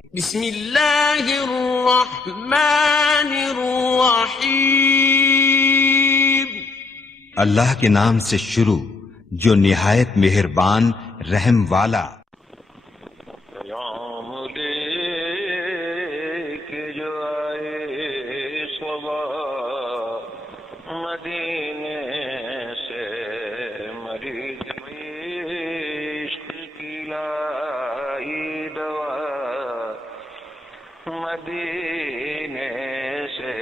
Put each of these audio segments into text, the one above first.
بسم اللہ الرحمن الرحیم، اللہ کے نام سے شروع جو نہایت مہربان رحم والا۔ پیام دے کے جو آئے صبح مدینے سے، مریض عشق کی لائی دوا مدینے سے۔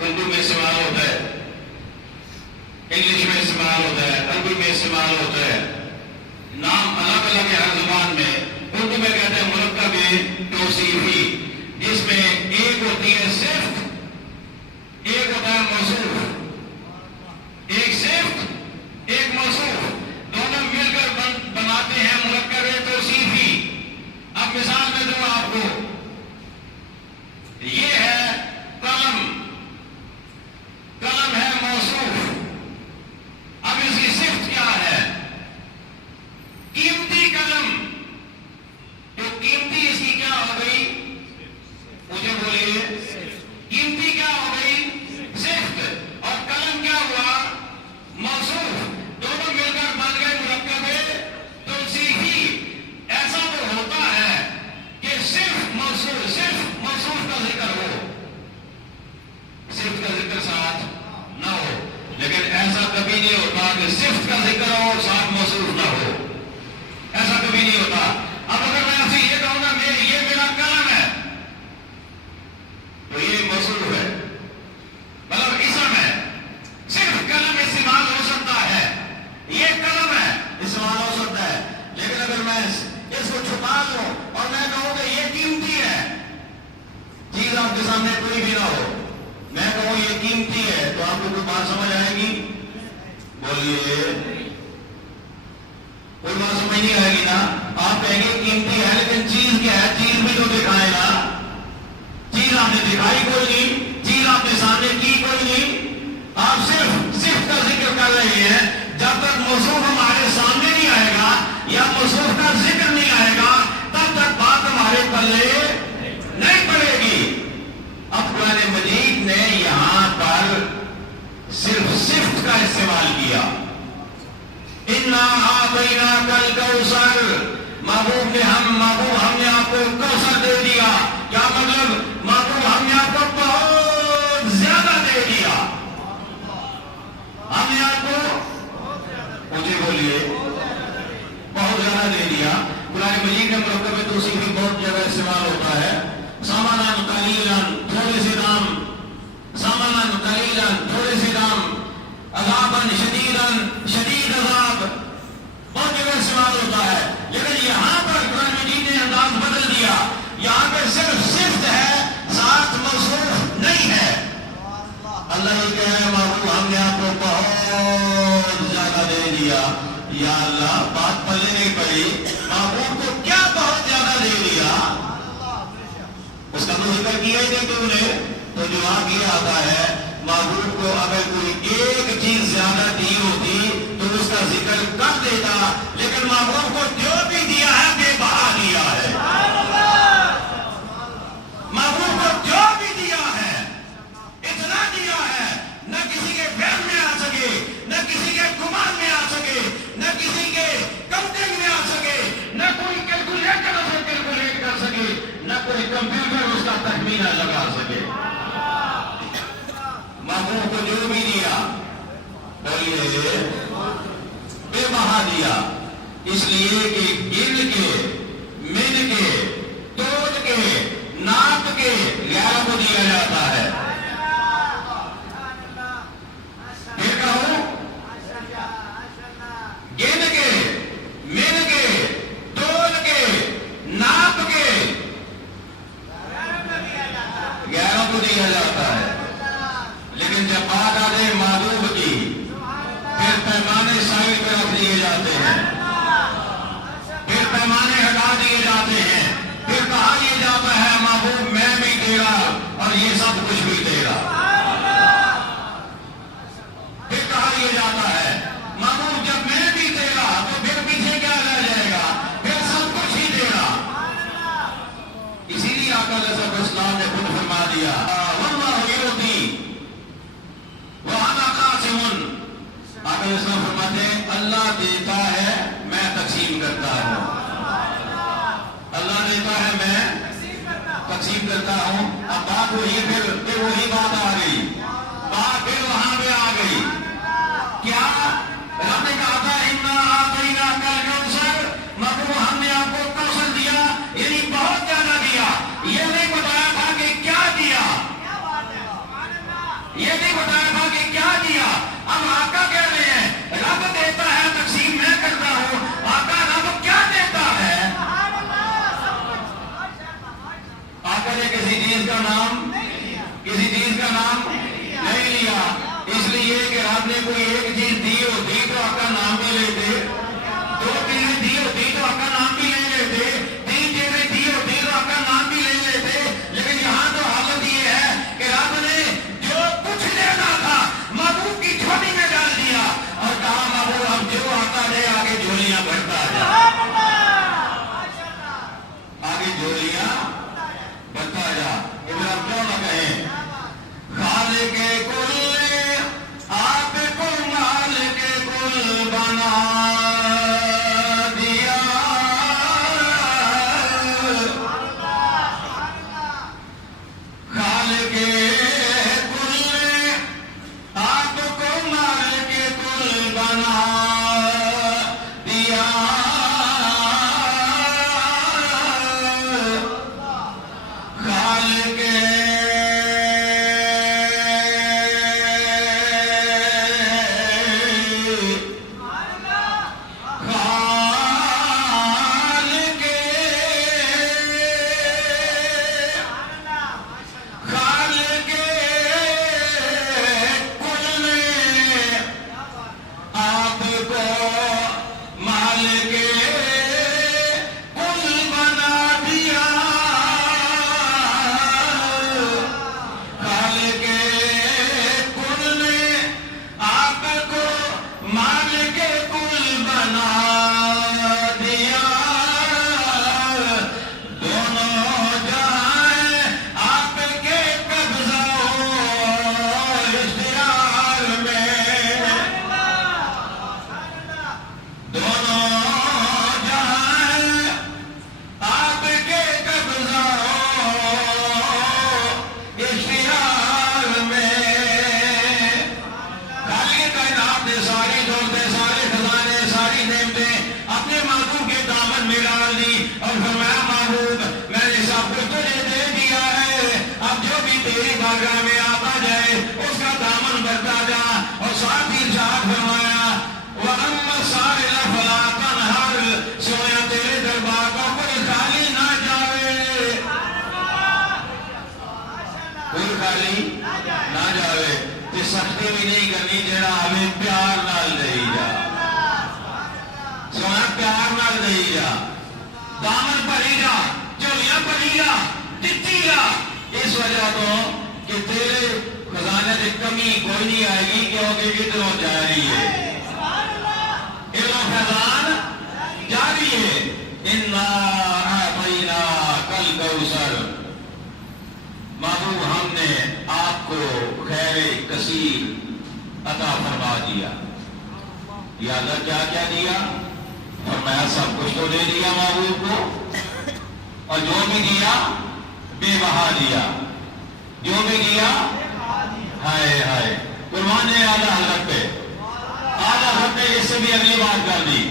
اردو میں استعمال ہوتا ہے، انگلش میں استعمال ہوتا ہے، عربی میں استعمال ہوتا ہے، نام الگ الگ ہے ہر زبان میں۔ اردو میں کہتے ہیں مرکب توصیفی، جس میں ایک ہوتی ہے صفت، ایک ہوتا ہے موصوف، ایک صفت ایک موصوف، دونوں مل کر بناتے ہیں مرکب توصیفی۔ اب مثال میں دوں آپ کو، یہ ہے قلم، قلم ہے موصوف۔ اب اس کی صفت کیا ہے؟ قیمتی قلم، جو قیمتی اس کی کیا ہو گئی؟ مجھے بولیے، قیمتی کیا ہو گئی؟ صفت، اور قلم کیا ہوا؟ موصوف۔ دونوں مل کر بن گئے مرکب توصیفی۔ ایسا تو ہوتا ہے کہ صرف موصوف کا ذکر ہو، صفت کا ذکر ساتھ نہ ہو، لیکن ایسا کبھی نہیں ہوتا کہ صفت کا ذکر ہو اور ساتھ موصوف نہ ہو، ایسا کبھی نہیں ہوتا۔ اب اگر میں آپ سے یہ کہوں گا یہ میرا قلم ہے، تو یہ موصوف ہے، مطلب اسم ہے۔ صرف قلم استعمال ہو سکتا ہے، یہ قلم ہے استعمال ہو سکتا ہے، لیکن اگر میں اس کو چھپا دوں اور میں کہوں کہ یہ قیمتی ہے، چیز آپ کے سامنے کوئی بھی نہ ہو، میں کہوں یہ قیمتی ہے، تو آپ کو کوئی بات سمجھ آئے گی؟ بولیے، کوئی بات سمجھ نہیں آئے گی نا؟ آپ کہیں گے قیمتی ہے، لیکن چیز کیا ہے؟ چیز بھی تو دکھائے گا۔ چیز آپ نے دکھائی کوئی نہیں، چیز آپ نے سامنے کی کوئی نہیں، آپ صرف کا ذکر کر رہے ہیں۔ جب تک موصوف ہمارے سامنے نہیں آئے گا یا موصوف کا ذکر نہیں آئے گا، تب تک بات ہمارے پلے نہیں پڑے گی۔ اب قرآن مجید نے یہاں پر صرف صفت کا استعمال کیا۔ اِنَّا أَعْطَيْنَاكَ الْكَوْثَرَ، محبوب نے ہم نے آپ کو کوثر دے دیا۔ کیا مطلب؟ محبوب ہم نے آپ کو بہت زیادہ دے دیا، ہم نے آپ کو، مجھے بولیے، بہت زیادہ دے دیا۔ قرآن مجید میں مرکب توصیفی بہت جگہ استعمال ہوتا ہے۔ ساماناً قلیلاً، تھوڑے سے دام، ساماناً قلیلاً، تھوڑے سے دام، عذاباً شدیداً، شدید عذاب، بہت جگہ استعمال ہوتا ہے۔ لیکن یہاں پر قرآن مجید نے انداز بدل دیا، یہاں پہ صرف صفت ہے، ساتھ موصوف نہیں ہے۔ اللہ یہ کہہ رہے ہیں محبوب ہم نے آپ کو بہت زیادہ دے دیا۔ یا اللہ، بات پلے نہیں پڑی، محبوب کو کیا بہت زیادہ دے دیا؟ اس کا تو ذکر کیا ہی نہیں تم نے، تو جواب یہ آتا ہے محبوب کو اگر کوئی ایک چیز زیادہ دی ہوتی تو اس کا ذکر کر دیتا، لیکن محبوب کو جو بھی دیا ہے بے بہا دیا ہے۔ محبوب کو جو بھی دیا ہے اتنا دیا ہے، نہ کسی کے فہم میں آ سکے، نہ کسی کے گمان میں آ سکے، نہ کسی کے کاؤنٹنگ میں آ سکے، نہ کوئی کیلکولیٹر اسے کیلکولیٹ کر سکے، نہ کوئی کمپیوٹر اس کا تخمینہ لگا سکے۔ محبوب کو جو بھی دیا، بولیے، بے بہا دیا، اس لیے کہ گن کے، من کے، تول کے، ناپ کے غیروں کو دیا جاتا ہے۔ پھر کہوں، گن کے، من کے، تول کے، ناپ کے، دیا جاتا ہے، لیکن جب بات آتے محبوب کی پھر پیمانے سائڈ پہ رکھ دیے جاتے ہیں، پھر پیمانے ہٹا دیے جاتے ہیں، پھر کہا یہ جاتا ہے محبوب میں بھی تیرا اور یہ سب کچھ بھی تیرا. پھر کہا یہ جاتا ہے محبوب جب میں بھی تیرا تو پھر پیچھے کیا رہ جائے گا، پھر سب کچھ ہی تیرا. اسی لیے آقا علیہ السلام نے خود فرما دیا واللہ یعطی وانا قاسم. آقا علیہ السلام فرماتے ہیں اللہ دیتا ہے میں تقسیم کرتا ہوں، اللہ دیتا ہے میں تقسیم کرتا ہوں. اب بات وہی پھر وہی بات آ گئی، بات پھر وہاں پہ آ گئی. کیا رب نے کہا تھا انا اعطیناک الکوثر، محبوب ہم نے آپ کو کوثر دیا، یعنی بہت زیادہ دیا. یہ نہیں بتایا تھا کہ کیا دیا، یہ نہیں بتایا تھا کہ کیا دیا. اب آقا کہہ رہے ہیں رب دیتا ہے تقسیم میں کرتا ہوں. آقا رب کیا دیتا ہے؟ آقا نے کسی چیز کا نام نہیں لیا، اس لیے کہ رب نے کوئی ایک چیز دی ہوتی تو آقا نام بھی لیتے، دو چیزیں دی ہوتی تو آقا نام بھی لے لیتے، تین چیزیں دی ہوتی تو آقا نام بھی لے لیتے. لیکن یہاں تو حالت یہ ہے کہ رب نے جو کچھ دینا تھا محبوب کی جھولی میں ڈال دیا اور کہا محبوب اب جو آتا جائے آگے جھولیاں بھرتا جائے، آگے جھولیاں بھرتا جا. ابن اب کیوں نہ کہیں خالق کل آپ کو مالک کل بنا دیا، خالق کل آپ کو مالک کل بنا دیا. خالق میں آتا جائے اس کا دامن بھرتا جا. اور ساتھ ہی ارشاد فرمایا وَأَمَّا السَّائِلَ فَلَا تَنْهَرْ، سویا تیرے دربار کا کوئی خالی نہ جاوے، کوئی خالی نہ جاوے. تے سختی بھی نہیں کرنی، جڑا ہمیں پیار نال دئی جا، سویا پیار نال دئی جا، دامن بھری جا، جھولیاں بھری جا، دتی جا. اس وجہ تو کہ تیرے خزانے سے کمی کوئی نہیں آئے گی کیونکہ ادھروں جاری ہے، ادھروں خزان جاری ہے. انا اعطیناک الکوثر، محبوب ہم نے آپ کو خیر کثیر عطا فرما دیا. یا اللہ کیا کیا دیا؟ فرمایا سب کچھ تو دے دیا محبوب کو، اور جو بھی دیا بے بہا دیا، جو بھی دیا ہائے ہائے. قربان نے اعلیٰ حضرت پہ اس سے بھی اگلی بات کر دی.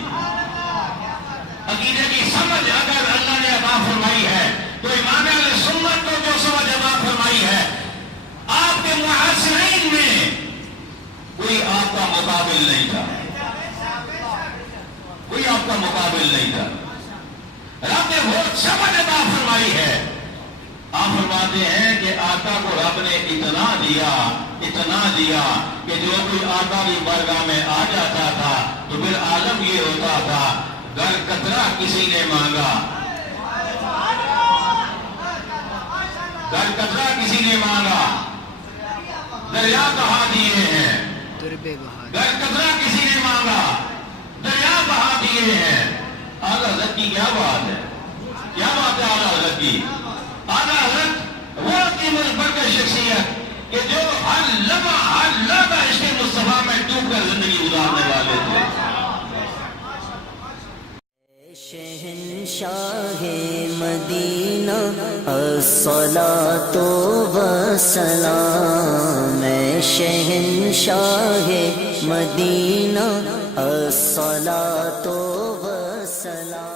عقیدے کی سمجھ اگر اللہ نے عطا فرمائی ہے تو امام اہل سنت کو جو سمجھ عطا فرمائی ہے، آپ کے محسنین میں کوئی آپ کا مقابل نہیں تھا، کوئی آپ کا مقابل نہیں تھا. رب نے وہ سمجھ عطا فرمائی ہے آپ فرماتے ہیں کہ آقا کو رب نے اتنا دیا کہ جو کوئی آقا کی بارگاہ میں آ جاتا تھا تو پھر عالم یہ ہوتا تھا، گر قطرہ کسی نے مانگا، گر قطرہ کسی نے مانگا دریا بہا دیے ہیں، گر قطرہ کسی نے مانگا دریا بہا دیے ہیں۔ اعلیٰ حضرت کی کیا بات ہے، کیا بات ہے اعلیٰ حضرت کی؟ اعلیٰ حضرت وہ عظیم البرکت شخصیت کہ جو ہر لمحہ عشق مصطفیٰ میں ڈوب کر زندگی گزارنے والے تھے۔ شہنشاہ مدینہ الصلاۃ والسلام، شہنشاہ مدینہ الصلاۃ والسلام۔